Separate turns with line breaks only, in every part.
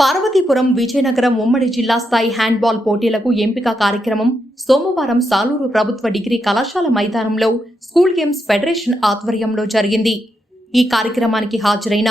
పార్వతీపురం విజయనగరం ఉమ్మడి జిల్లా స్థాయి హ్యాండ్బాల్ పోటీలకు ఎంపిక కార్యక్రమం సోమవారం సాలూరు ప్రభుత్వ డిగ్రీ కళాశాల మైదానంలో స్కూల్ గేమ్స్ ఫెడరేషన్ ఆధ్వర్యంలో జరిగింది. ఈ కార్యక్రమానికి హాజరైన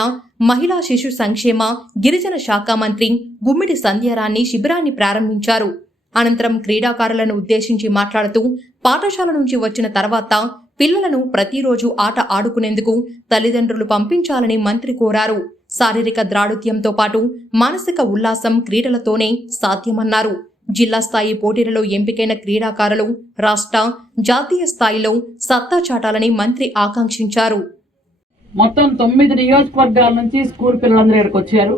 మహిళా శిశు సంక్షేమ గిరిజన శాఖ మంత్రి గుమ్మిడి సంధ్యారాణి శిబిరాన్ని ప్రారంభించారు. అనంతరం క్రీడాకారులను ఉద్దేశించి మాట్లాడుతూ పాఠశాల నుంచి వచ్చిన తర్వాత పిల్లలను ప్రతిరోజు ఆట ఆడుకునేందుకు తల్లిదండ్రులు పంపించాలని మంత్రి కోరారు. శారీరక ద్రాఢుత్యంతో పాటు మానసిక ఉల్లాసం క్రీడలతోనే సాధ్యమన్నారు. జిల్లా స్థాయి పోటీలలో ఎంపికైన క్రీడాకారులు రాష్ట్ర జాతీయ స్థాయిలో సత్తా చాటాలని మంత్రి ఆకాంక్షించారు.
మొత్తం తొమ్మిది నియోజకవర్గాల నుంచి స్కూల్ పిల్లలందరూ ఇక్కడికి వచ్చారు.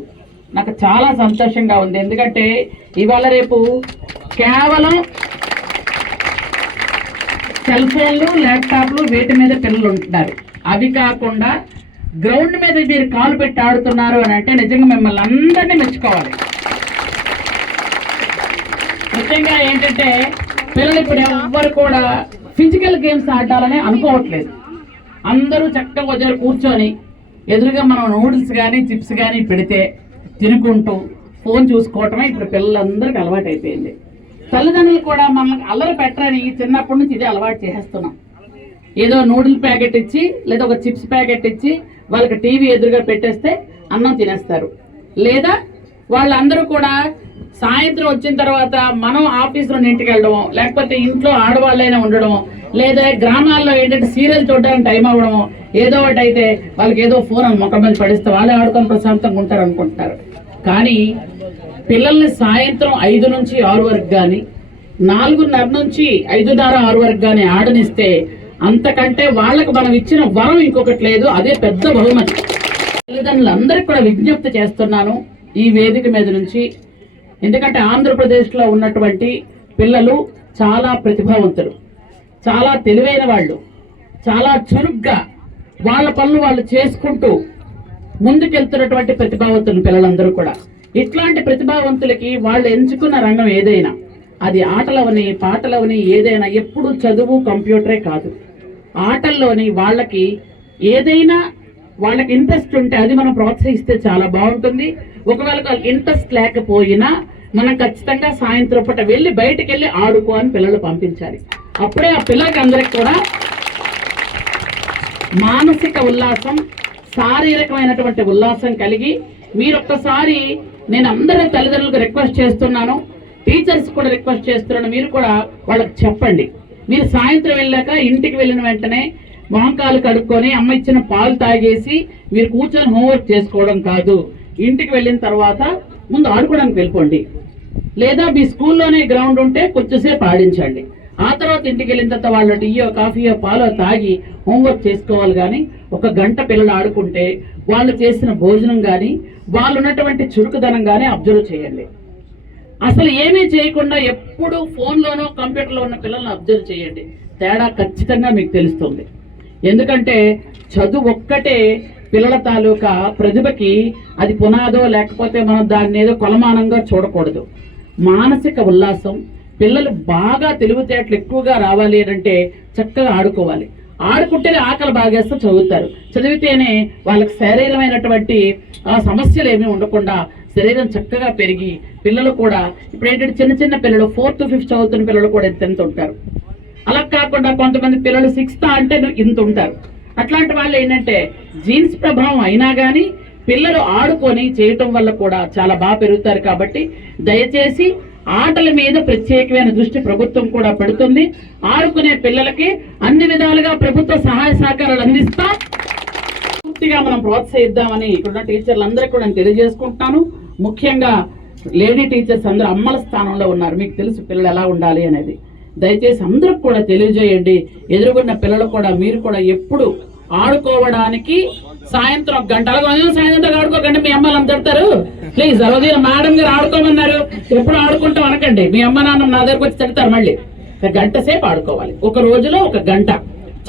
నాకు చాలా సంతోషంగా ఉంది. ఎందుకంటే ఇవాళ రేపు కేవలం సెల్ ఫోన్లు ల్యాప్టాప్లు వీటి మీద పిల్లలు ఉంటున్నారు. అవి కాకుండా గ్రౌండ్ మీద మీరు కాలు పెట్టి ఆడుతున్నారు అని అంటే నిజంగా మిమ్మల్ని అందరినీ మెచ్చుకోవాలి. ముఖ్యంగా ఏంటంటే పిల్లలు ఇప్పుడు ఎవ్వరు కూడా ఫిజికల్ గేమ్స్ ఆడాలని అనుకోవట్లేదు. అందరూ చక్కగా వచ్చారు కూర్చొని ఎదురుగా మనం నూడిల్స్ కానీ చిప్స్ కానీ పెడితే తినుకుంటూ ఫోన్ చూసుకోవటమే ఇప్పుడు పిల్లలందరికీ అలవాటు అయిపోయింది తల్లిదండ్రులు కూడా మనల్ని అల్లరి పెట్టరని చిన్నప్పటి నుంచి ఇదే అలవాటు చేసేస్తున్నాం. ఏదో నూడిల్ ప్యాకెట్ ఇచ్చి లేదా ఒక చిప్స్ ప్యాకెట్ ఇచ్చి వాళ్ళకి టీవీ ఎదురుగా పెట్టేస్తే అన్నం తినేస్తారు. లేదా వాళ్ళందరూ కూడా సాయంత్రం వచ్చిన తర్వాత మనం ఆఫీస్ నుండి ఇంటికి వెళ్ళడం లేకపోతే ఇంట్లో ఆడవాళ్ళైనా ఉండడం లేదా గ్రామాల్లో ఏంటంటే సీరియల్ చూడడానికి టైం అవ్వడం ఏదో ఒకటి అయితే వాళ్ళకి ఏదో ఫోన్ అని మీద పడిస్తే వాళ్ళే ఆడుకొని ప్రశాంతంగా ఉంటారు అనుకుంటారు కానీ పిల్లల్ని సాయంత్రం ఐదు నుంచి ఆరు వరకు కానీ నాలుగున్నర నుంచి ఐదున్నర ఆరు వరకు కానీ ఆడనిస్తే అంతకంటే వాళ్ళకి మనం ఇచ్చిన వరం ఇంకొకటి లేదు అదే పెద్ద బహుమతి. తల్లిదండ్రులందరికీ కూడా విజ్ఞప్తి చేస్తున్నాను ఈ వేదిక మీద నుంచి. ఎందుకంటే ఆంధ్రప్రదేశ్లో ఉన్నటువంటి పిల్లలు చాలా ప్రతిభావంతులు చాలా తెలివైన వాళ్ళు చాలా చురుగ్గా వాళ్ళ పనులు వాళ్ళు చేసుకుంటూ ముందుకెళ్తున్నటువంటి ప్రతిభావంతులు పిల్లలందరూ కూడా. ఇట్లాంటి ప్రతిభావంతులకి వాళ్ళు ఎంచుకున్న రంగం ఏదైనా అది ఆటలవని పాటలవని ఏదైనా ఎప్పుడు చదువు కంప్యూటరే కాదు. ఆటల్లోని వాళ్ళకి ఏదైనా వాళ్ళకి ఇంట్రెస్ట్ ఉంటే అది మనం ప్రోత్సహిస్తే చాలా బాగుంటుంది. ఒకవేళ వాళ్ళకి ఇంట్రెస్ట్ లేకపోయినా మనం ఖచ్చితంగా సాయంత్రం పూట వెళ్ళి బయటకు వెళ్ళి ఆడుకో అని పిల్లలు పంపించాలి. అప్పుడే ఆ పిల్లలకి అందరికి కూడా మానసిక ఉల్లాసం శారీరకమైనటువంటి ఉల్లాసం కలిగి మీరు ఒక్కసారి నేను అందరి తల్లిదండ్రులకు రిక్వెస్ట్ చేస్తున్నాను టీచర్స్ కూడా రిక్వెస్ట్ చేస్తున్నాను మీరు కూడా వాళ్ళకి చెప్పండి. మీరు సాయంత్రం వెళ్ళాక ఇంటికి వెళ్ళిన వెంటనే మొహంకాలు కడుక్కొని అమ్మ ఇచ్చిన పాలు తాగేసి మీరు కూర్చొని హోంవర్క్ చేసుకోవడం కాదు. ఇంటికి వెళ్ళిన తర్వాత ముందు ఆడుకోవడానికి వెళ్ళిపోండి. లేదా మీ స్కూల్లోనే గ్రౌండ్ ఉంటే కొంచెంసేపు ఆడించండి. ఆ తర్వాత ఇంటికి వెళ్ళిన తర్వాత వాళ్ళు టీయో కాఫీయో పాలో తాగి హోంవర్క్ చేసుకోవాలి కానీ ఒక గంట పిల్లలు ఆడుకుంటే వాళ్ళు చేసిన భోజనం కానీ వాళ్ళు ఉన్నటువంటి చురుకుదనం కానీ అబ్జర్వ్ చేయండి. అసలు ఏమీ చేయకుండా ఎప్పుడు ఫోన్లోనో కంప్యూటర్లో ఉన్న పిల్లల్ని అబ్జర్వ్ చేయండి. తేడా ఖచ్చితంగా మీకు తెలుస్తుంది. ఎందుకంటే చదువు ఒక్కటే పిల్లల తాలూకా ప్రతిభకి అది పునాదో లేకపోతే మనం దాన్ని ఏదో కొలమానంగా చూడకూడదు. మానసిక ఉల్లాసం పిల్లలు బాగా తెలివితేటలు ఎక్కువగా రావాలి అని అంటే చక్కగా ఆడుకోవాలి. ఆడుకుంటేనే ఆకలి బాగేస్తూ చదువుతారు. చదివితేనే వాళ్ళకి శరీరమైనటువంటి ఆ సమస్యలు ఏమీ ఉండకుండా శరీరం చక్కగా పెరిగి పిల్లలు కూడా ఇప్పుడు ఏంటంటే చిన్న చిన్న పిల్లలు ఫోర్త్ ఫిఫ్త్ చదువుతున్న పిల్లలు కూడా ఎంత ఎంత ఉంటారు. అలా కాకుండా కొంతమంది పిల్లలు సిక్స్త్ అంటే ఇంత ఉంటారు. అట్లాంటి వాళ్ళు ఏంటంటే జీన్స్ ప్రభావం అయినా కానీ పిల్లలు ఆడుకొని చేయటం వల్ల కూడా చాలా బాగా పెరుగుతారు కాబట్టి దయచేసి ఆటల మీద ప్రత్యేకమైన దృష్టి ప్రభుత్వం కూడా పెడుతుంది. ఆడుకునే పిల్లలకి అన్ని విధాలుగా ప్రభుత్వ సహాయ సహకారాలు అందిస్తా. పూర్తిగా మనం ప్రోత్సహిద్దామని ఇక్కడున్న టీచర్లు అందరికీ కూడా నేను తెలియజేసుకుంటున్నాను. ముఖ్యంగా లేడీ టీచర్స్ అందరూ అమ్మల స్థానంలో ఉన్నారు. మీకు తెలుసు పిల్లలు ఎలా ఉండాలి అనేది. దయచేసి అందరికి కూడా తెలియజేయండి. ఎదుర్కొన్న పిల్లలు కూడా మీరు కూడా ఎప్పుడు ఆడుకోవడానికి సాయంత్రం ఒక గంట సాయంత్రం ఆడుకోకండి. మీ అమ్మలు అందరు ప్లీజ్ అలాగే మేడం గారు ఆడుకోమన్నారు. ఎప్పుడు ఆడుకుంటాం అనకండి. మీ అమ్మ నాన్న నా దగ్గరకు వచ్చి తిడతారు మళ్ళీ. గంట సేపు ఆడుకోవాలి. ఒక రోజులో ఒక గంట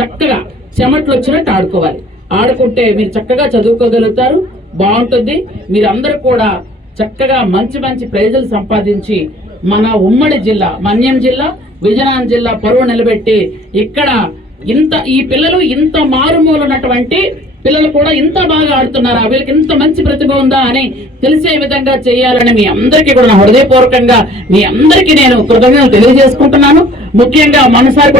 చక్కగా చెమట్లు వచ్చినట్టు ఆడుకోవాలి. ఆడుకుంటే మీరు చక్కగా చదువుకోగలుగుతారు. బాగుంటుంది. మీరందరూ కూడా చక్కగా మంచి మంచి ప్రైజులు సంపాదించి మన ఉమ్మడి జిల్లా మన్యం జిల్లా విజయనగరం జిల్లా పరువు నిలబెట్టి ఇక్కడ ఇంత ఈ పిల్లలు ఇంత మారుమూలనటువంటి పిల్లలు కూడా ఇంత బాగా ఆడుతున్నారా. వీళ్ళకి ఇంత మంచి ప్రతిభ ఉందా అని తెలిసే విధంగా చేయాలని మీ అందరికీ కూడా హృదయపూర్వకంగా మీ అందరికీ నేను కృతజ్ఞతలు తెలియజేసుకుంటున్నాను. ముఖ్యంగా మనసారి